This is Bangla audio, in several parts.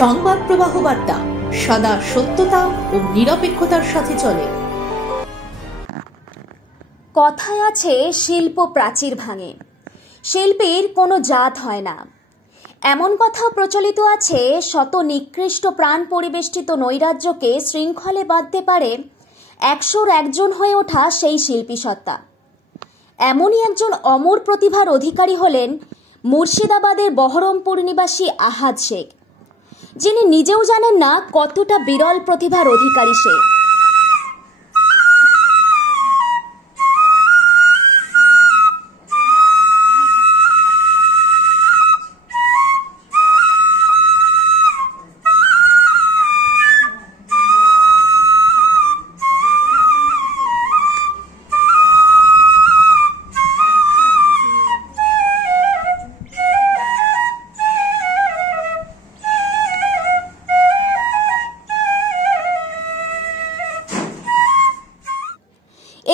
সংবাদ প্রবাহ বার্তা সদা সত্যতা ও নিরপেক্ষতার সাথে চলে। কথায় আছে শিল্প প্রাচীর ভাঙে, শিল্পীর কোনো জাত হয় না। এমন কথাও প্রচলিত আছে, শত নিকৃষ্ট প্রাণ পরিবেষ্টিত নৈরাজ্যকে শৃঙ্খলে বাঁধতে পারে 100-র একজন হয়ে ওঠা সেই শিল্পী সত্তা। এমনই একজন অমর প্রতিভার অধিকারী হলেন মুর্শিদাবাদের বহরমপুর নিবাসী আহাদ শেখ, যিনি নিজেও জানেন না কতটা বিরল প্রতিভার অধিকারী সে।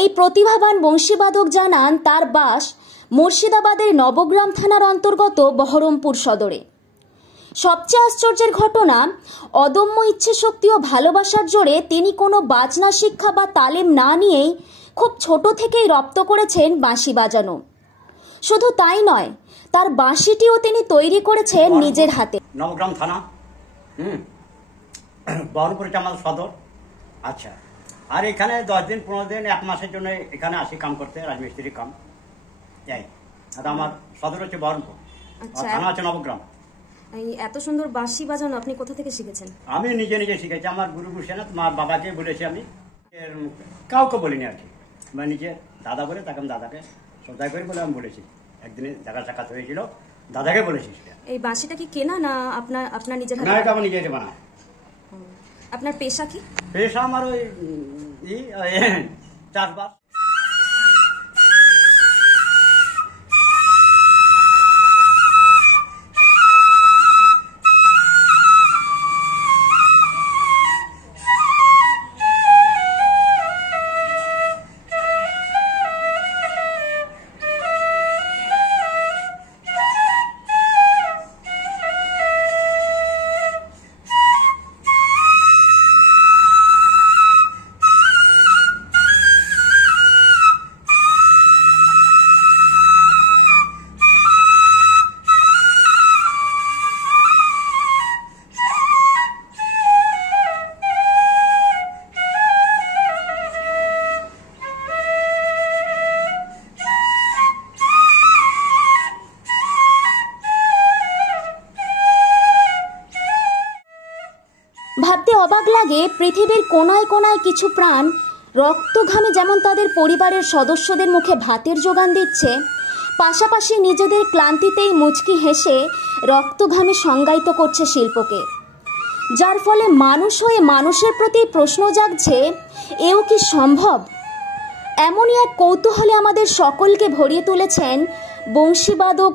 এই প্রতিভাবান বংশীবাদক জানান তার বাস মুর্শিদাবাদের নবগ্রাম থানার অন্তর্গত বহরমপুর সদরে। সবচেয়ে আশ্চর্যের ঘটনা, অদম্য ইচ্ছে শক্তি ও ভালোবাসার জোরে তিনি কোনো বাজনা শিক্ষা বা তালিম না নিয়েই খুব ছোট থেকেই রপ্ত করেছেন বাঁশি বাজানো। শুধু তাই নয়, তার বাঁশিটিও তিনি তৈরি করেছেন নিজের হাতে। নবগ্রাম থানা, বহরমপুর আমাদের সদর। আচ্ছা, আর এখানে 10 দিন 15 দিন 1 মাসের জন্য এখানে আসি কাম করতে, রাজমিস্ত্রি কাম। যাই, আর আমার সদর হচ্ছে বহরমপুর, থানা হচ্ছে নবগ্রাম। এই এত সুন্দর বাঁশি বাজানো আপনি কোথা থেকে শিখেছেন? আমি নিজে শিখেছি, আমার গুরু গুরুসেনা তোমার বাবাকে বলেছি, আমি কাউকে বলিনি আর কি। আমি নিজে দাদা বলে তাকে, আমি দাদাকে শ্রদ্ধা করে বলে আমি বলেছি। একদিনে দেখা সাক্ষাৎ হয়েছিল, দাদাকে বলেছি। এই বাঁশিটা কি কেনা না আপনার নিজের হাতে? না, এটা আমার নিজের বানা। আপনার পেশা কি? পেশা আমার ওই চাষবাস। ভাবতে অবাক লাগে, পৃথিবীর কোনায় কোনায় কিছু প্রাণ রক্ত ঘামে যেমন তাদের পরিবারের সদস্যদের মুখে ভাতের যোগান দিচ্ছে, পাশাপাশি নিজেদের ক্লান্তিতেই মুচকি হেসে রক্ত ঘামে সংজ্ঞায়িত করছে শিল্পকে, যার ফলে মানুষ হয়ে মানুষের প্রতি প্রশ্ন জাগছে, এও কি সম্ভব? এমনই এক কৌতূহলে আমাদের সকলকে ভরিয়ে তুলেছেন বংশীবাদক